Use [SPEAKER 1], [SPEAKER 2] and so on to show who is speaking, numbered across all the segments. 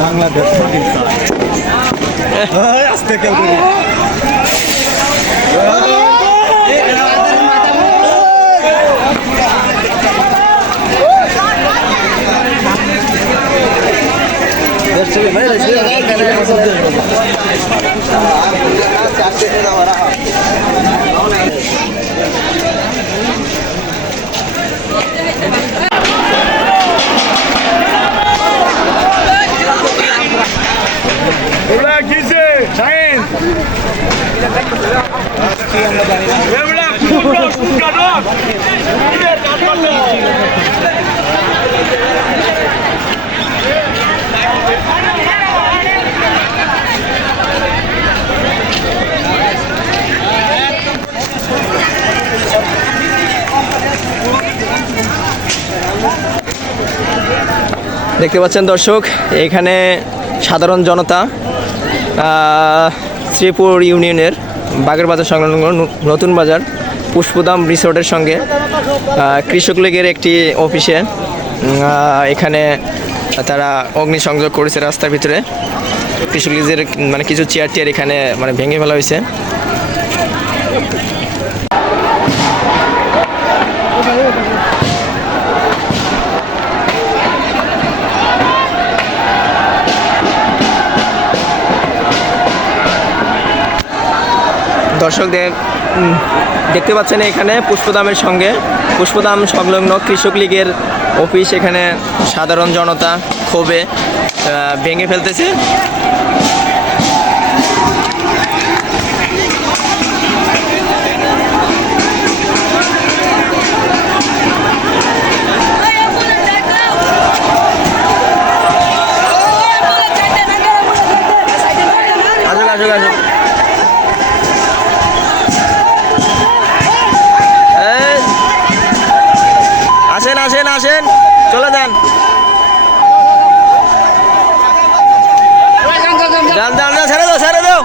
[SPEAKER 1] বাংলাদেশ পাকিস্তান আস্তে কেউ করি
[SPEAKER 2] দেখতে পাচ্ছেন দর্শক এখানে সাধারণ জনতা শ্রীপুর ইউনিয়নের বাগেরবাজার সংলগ্ন ন- নতুন বাজার পুষ্পদাম রিসোর্টের সঙ্গে কৃষক লীগের একটি অফিসে এখানে তারা অগ্নিসংযোগ করেছে রাস্তার ভিতরে। কৃষক লীগের মানে কিছু চেয়ার টিয়ার এখানে মানে ভেঙে ফেলা হয়েছে। দর্শকদের দেখতে পাচ্ছেন এখানে পুষ্পদামের সঙ্গে। পুষ্পদাম সংলগ্ন কৃষক লীগের অফিস, এখানে সাধারণ জনতা ক্ষোভে ভেঙে ফেলতেছে। আসুক আসুক। চলে যান। ছেড়ে দাও ছেড়ে দাও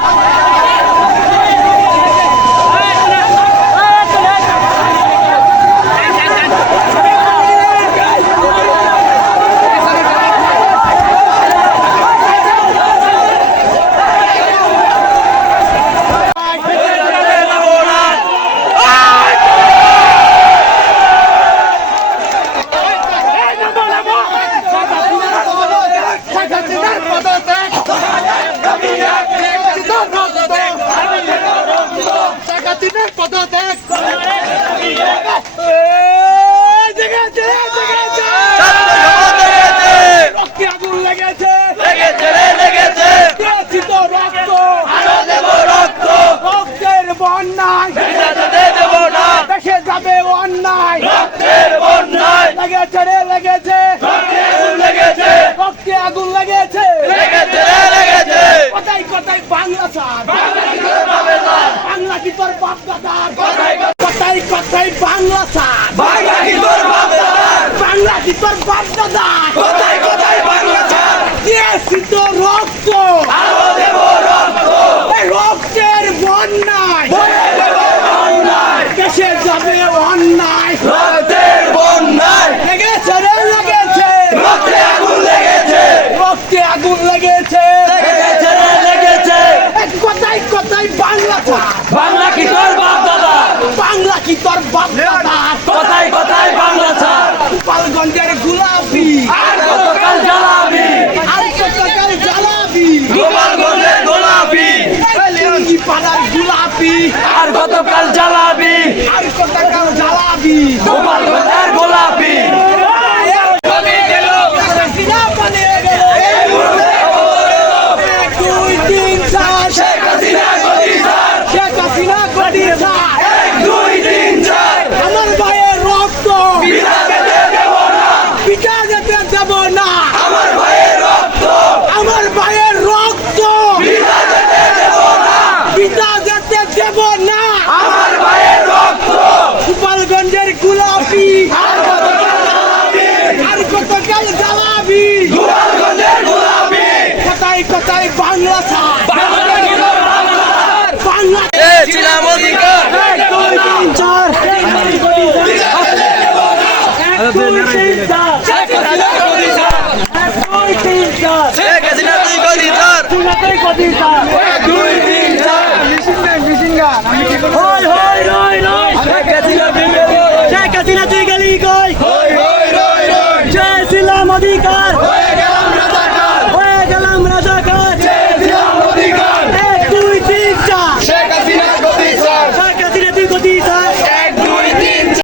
[SPEAKER 3] আগুন লেগেছে
[SPEAKER 2] লেগেছে রে লেগেছে
[SPEAKER 3] রচিত রক্ত
[SPEAKER 2] আরও দেব রক্ত
[SPEAKER 3] রক্তের বন্যায়
[SPEAKER 2] যেতে দেব না
[SPEAKER 3] দেশে যাবে অন্যায়
[SPEAKER 2] রক্তের বন্যায়
[SPEAKER 3] লেগেছে রে লেগেছে
[SPEAKER 2] লেগেছে
[SPEAKER 3] রক্তে আগুন লাগিয়েছে
[SPEAKER 2] লেগেছে রে লেগেছে।
[SPEAKER 3] কোথায় কোথায়? বাংলা চার বাংলা কি তোর বাপ দাদার কোথায় কোথায়? বাংলা চার
[SPEAKER 2] বাংলা কি তোর বাপ দাদার
[SPEAKER 3] বাংলা কি তোর বাপ দাদার রক্তে
[SPEAKER 2] আগুন লেগেছে।
[SPEAKER 3] লেগেছে বাংলা
[SPEAKER 2] বাংলা কি তোর বাপ দাদার
[SPEAKER 3] বাংলা কি তোর বাপ
[SPEAKER 2] বাংলা ছাড়।
[SPEAKER 3] গোপালগঞ্জের গুলাবি
[SPEAKER 2] আর জ্বালাবি।
[SPEAKER 3] আর কতকাল জ্বালাবি।
[SPEAKER 2] গোপালগঞ্জের গোলাপি।
[SPEAKER 3] লিঙ্গি পাড়ার গুলাপি।
[SPEAKER 2] আর কতকাল জ্বালাবি।
[SPEAKER 3] আর কতকাল জ্বালাবি।
[SPEAKER 2] গোপালগঞ্জের
[SPEAKER 3] দুই তিন